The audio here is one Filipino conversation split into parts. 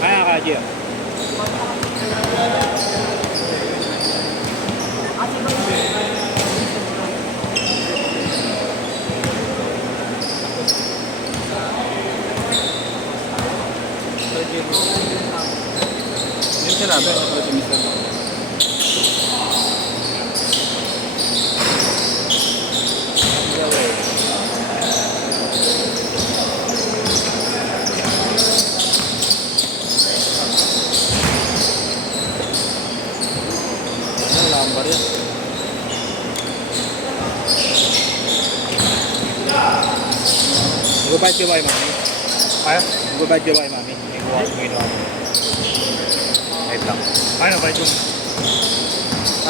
Kaya ka, Gia. Yung sinabi, ako si Mr. Ano, lambar yan. Nagbabayad ka ba kay mami? Kaya? Nagbabayad ka ba kay mami? May kuha mo ginawa mo. Wait lang. Ano ba yung...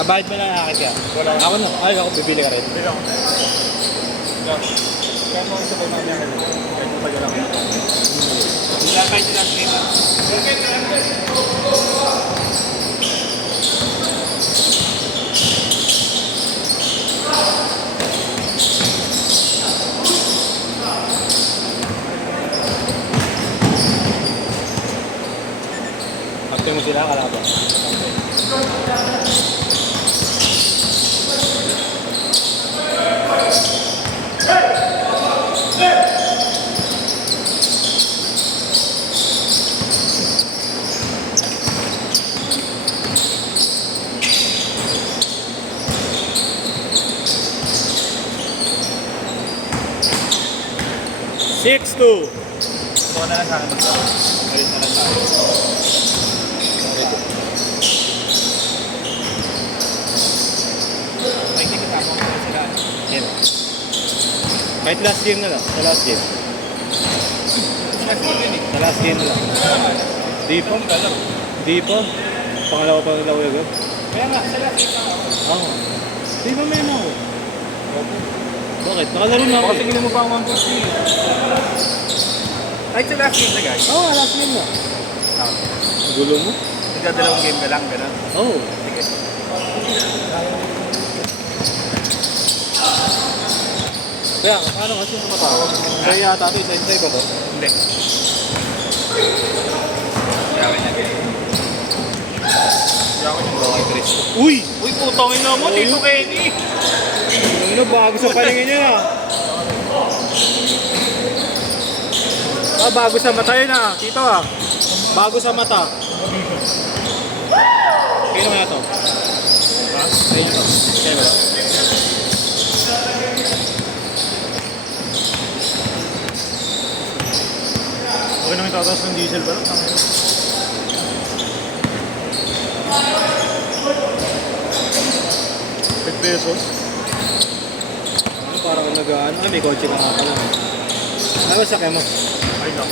Bayad mo lang nakakit ka? Wala. Ako na. Ay, ako bibili ka rin. Bila ko. Kaya mo isa pa namin yan. Kaya mo tayo lang. Wala kayo sila dito. 'Yung sila kalaban. Six two. Ito na lang sa akin. Ayun na lang tayo. Ay, hindi kasama ko na sila. Yan. Kahit last game na lang. Sa last game. Sa last game na lang. Di pa. Di pa. Pangalawa pa nila ko. Kaya nga, sila kita ako. Oo. Di ba may ako? Bakit? Nakalaro na ako. Baka tingin mo pa ang 1-2-3. Ay, sa last game na guys. Oo, last game na. Gulo mo? Nagdadalawang game ka lang, gano'n. Oo. Sige. Kaya, paano kasi tumatawag? Kaya yata ito, isa-isa ba to? Hindi. Kaya niya. Kaya ko yung Kay Chris. Uy! Uy, putong ina mo, Tito Kenny! Ano, bago sa palingin niya na. Bago sa mata yun ah. Tito ah. Bago sa mata. Kaya naman ito? Ha? Kaya ito? Kaya ba? Okay naman tataas ng diesel ba? 5 pesos. Ano, parang nag-ano? Ay, may kotse ka nga pala. Ano ba sa kemo? Ay, lang.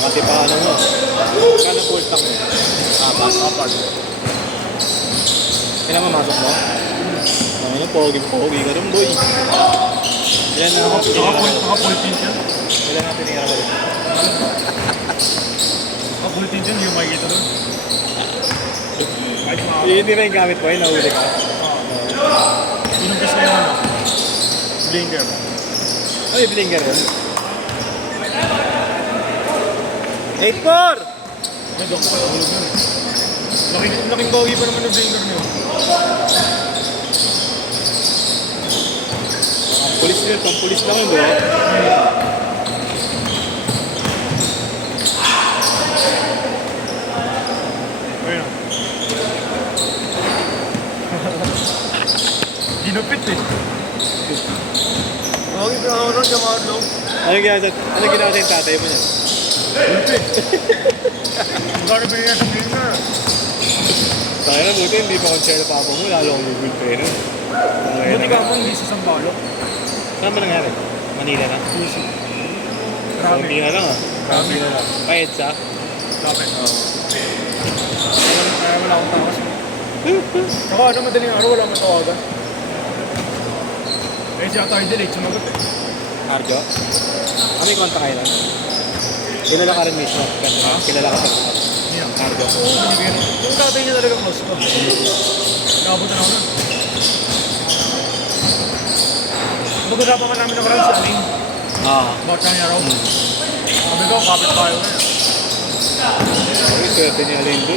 Makatipaano mo. Kano full tank mo? Apat. Kailan mamasok mo? Ano, pogi ka rin, boy. Ilan na ako? Naka-full pin yan. Ilan na tinira ko rin? Naka-full pin yan, yung makikita doon. Kahit mga... Hindi na yung gamit ko, yun, nahuli ka. Inumpis na yung ano. Blinker. Ay, blinker yun. 8-4! Ay, dok. Laking bawi pa naman yung blinker niyo. Pulis yun, pang pulis lang yun, bro. Ayun. Ginupit eh. Okay, pero ako ron, Jamarlo. Ano ginawa sa yung tatay mo niya? Gulpit. Magkano ba yung sa blinker? Kaya na, buti hindi pa concern na papa mo, lalo akong Google Pay na. Buti ka po hindi sa Sambalo. Saan ba nangyari? Manila na? Grabe. Hindi na lang ah. Grabe. na lang. Kahit sa? Grabe. Kaya wala akong takas. Saka ano, madaling araw, wala akong tawagan. Eh, siya tayo delete, sumagot eh. Arjo? Kami konta kayo lang. Kilala ka rin mismo. Kasi kilala ka sa mga. Hindi na. Arjo. Yung tatay niya talaga close ko. Nakabutan ako nun. Mag-usapan ka namin ng Rans, Aling. About niya raw. Sabi ko, kapit tayo na yan. Ay, swerte ni Alindo.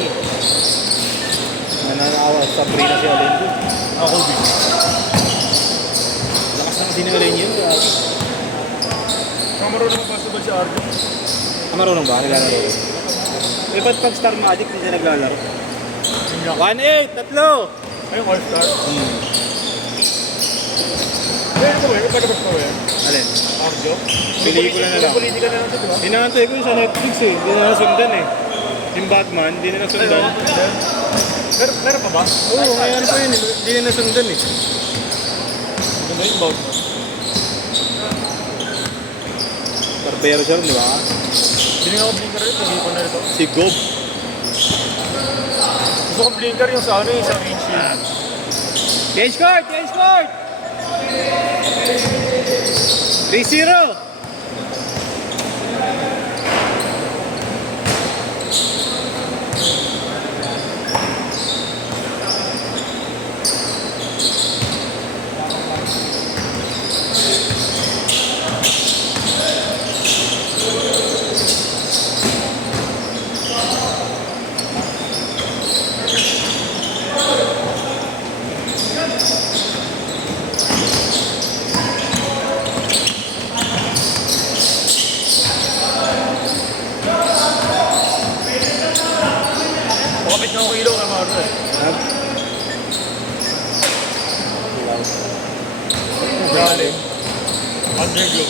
Nananawa sa Sabrina si Alindo. Ako, B. Lakas ng sinalin yun. Grabe. Kamarunong basketball si Arjo. Marunong ba? Naglalaro. Eh, ba't pag Star Magic hindi siya naglalaro? 1-8, tatlo! Ayun, All-Star. Ayun ko eh, pagkabas ko eh. Alin? Arjo. Pelikula na lang. Politika na lang siya, di ba? Inaantay ko sa Netflix eh. Hindi na nasundan eh. Yung Batman, hindi na nasundan. Meron pa ba? Oo, ngayon pa yun eh. Hindi na nasundan eh. Maganda yung bout mo. Barbero siya rin, di ba? Hindi nga ako blinker rin, hindi ko na rin ito. Si Gob. Gusto ko blinker yung sa ano yung sa main shield. Change court! Change court! 3-0! Kapit na ako ilaw na maro eh. Galing. Underglow.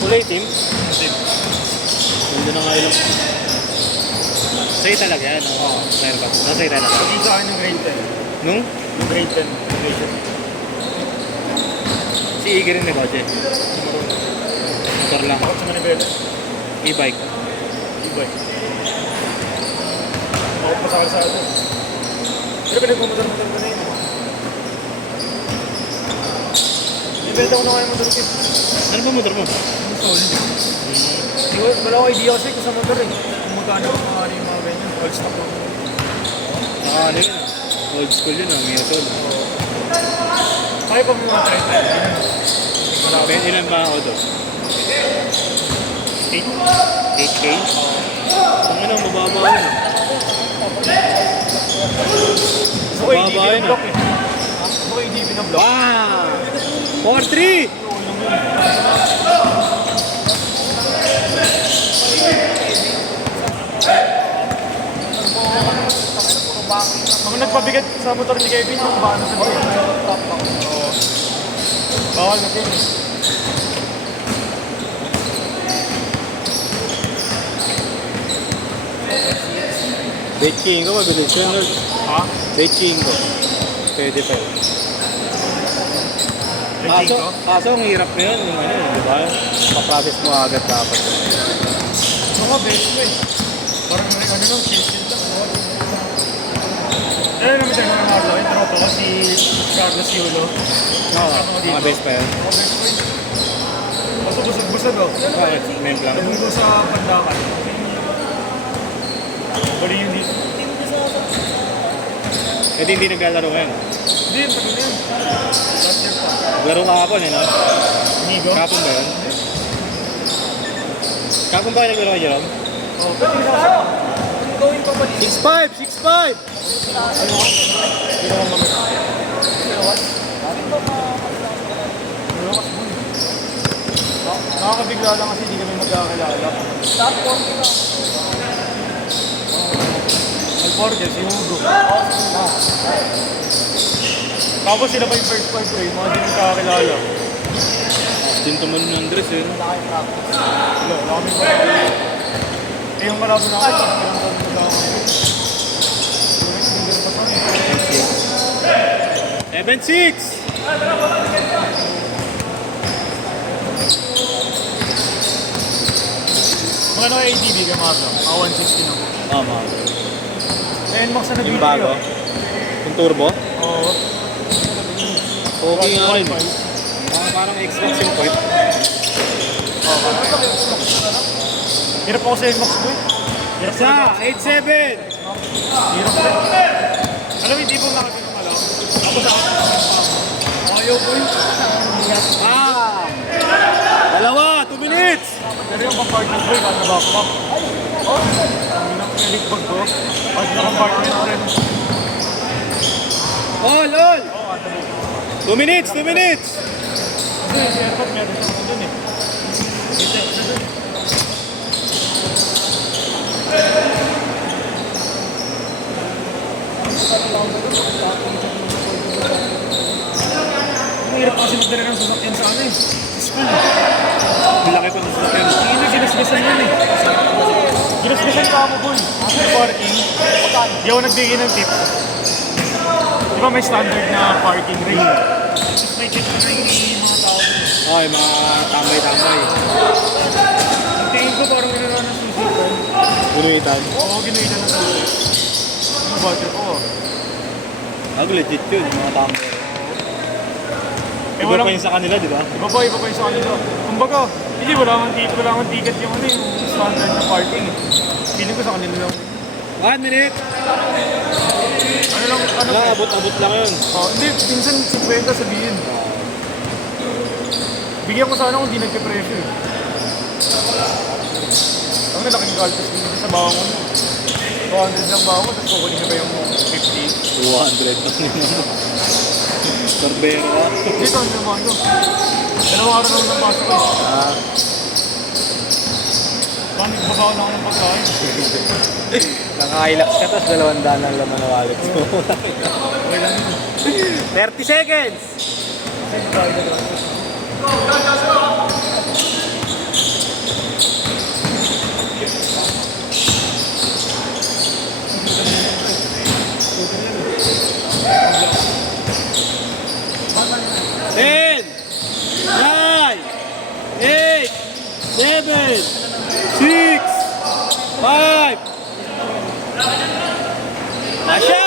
Kulay team? Tip. Hindi na nga ilang. Sa'yo talaga yan, no? Oo. Meron ba? Sa'yo talaga. Pagin sa akin yung grade 10. Nung? Yung grade 10. Grade 10. Si Iggy rin may kotse. Motor lang. Takot sa manibela. E-bike. E-bike. Takot pa sa kalsada. Pero pinagmamadal-madal ko na yun. Nibenta ko na kaya motor kit. Ano ba motor mo? Yung soul. Wala ko idea kasi sa motor eh. Kung magkano kung maaari yung mga ganyan. All stock lang. Naka ano yun ah. Old school yun ah. Miracle. Kaya pa mga try tayo. Ben, ilan ba ako doon? 8. 8K? Ang ano, mababa yun ah. Gusto ko hindi Mababa yun binablock eh. Gusto ko hindi binablock. Wow! 4-3! Mga nagpabigat sa motor ni Kevin yung paano sa motor. Oo. Bawal na yun. Bait king ko, mabilis yun. Lord. Ha? Bait king ko. Pwede pa yun. Kaso? Kaso ang hirap na yun, yung ano, di ba? Pa-process mo agad dapat. Gusto ko best ko eh. Parang ano nung chill lang. Ano naman siya mga Marlo? Yung tropa ko si Carlos Yulo. Oo, mga best pa yun. Ako best ko eh. Kaso busog-busog oh. Bakit? Mem lang. Nabunggo sa pandakan. Bali yun dito. Eh di hindi naglalaro ngayon. Hindi, yung tagal na yun. Last year pa. Laro kahapon eh, no? Inigo? Kahapon ba yun? Kahapon ba kayo naglaro kay Jerome? Oo, pwede yung nasa. Going pa bali. 6'5! 6'5! Hindi naman mamaya. Nakakabigla lang kasi hindi kami magkakilala. Top 40 na. Alforges, si Hugo. Tapos sila pa yung first five ko eh, mga hindi magkakilala. Din tuman ng Andres eh. Wala kami pa. Eh yung malabo na ako, parang ilang taon magkakilala. 7-6! Mga ano ATV ka mga ito? Mga 160 na. Tama. NMAX na nabili Yung bago? yun. Yung turbo? Oo. Okay nga rin. Parang Xbox yung point. Hirap ako sa NMAX ko eh. Hirap Sa 8-7! Hirap ko. Alam mo, hindi po nakatinong alam. Ako sa ayaw ko yun. Ah! Dalawa, 2 minutes! Pero yung compartment ko, yung backpack. Oh, ang pinag bag ko. Pag na compartment rin. All! 2 minutes, 2 minutes! Kasi si airport meron siyang dun eh. Ang hirap kasi magdala ng sasakyan sa ano eh. Sa school eh. Malaki pa ng sasakyan. Hindi na ginasgasan yun eh. Ginasgasan ka mo, boy. Sa parking, di ako nagbigay ng tip. Di ba may standard na parking rate? May tip na yung mga tao. Okay, mga tambay-tambay. Ang tingin ko parang ginagawa ng susi ko. Punuitan. Oo, ginuitan ng susi. Yung budget ko. Legit yun, mga tambay. Iba walang- pa yun sa kanila, di ba? Iba pa yung sa kanila. Kumbaga, hindi, wala akong ticket yung ano yung standard na parking. Feeling ko sa kanila lang. 1 minute! Ano lang, ano Wala, abot-abot lang yun. Oh, hindi, minsan 50 sabihin. Bigyan ko sana kung di nagpe-pressure. Ang laking galpas dito sa bawang mo. 200 lang bawang mo, tapos kukunin ka pa yung 50. 200 pa nyo naman. Sorbero ka. Dito, ano naman ito? Dalawang araw naman ng pasok eh. Bakit nagbabaw na ako ng pagkain? Naka-Hilux ka, tapos 200 ang laman na wallet mo. Okay lang yun. 30 seconds! Kasi nagbabaw na lang. Ten, 9, 8, 7, 6, 5. Asya!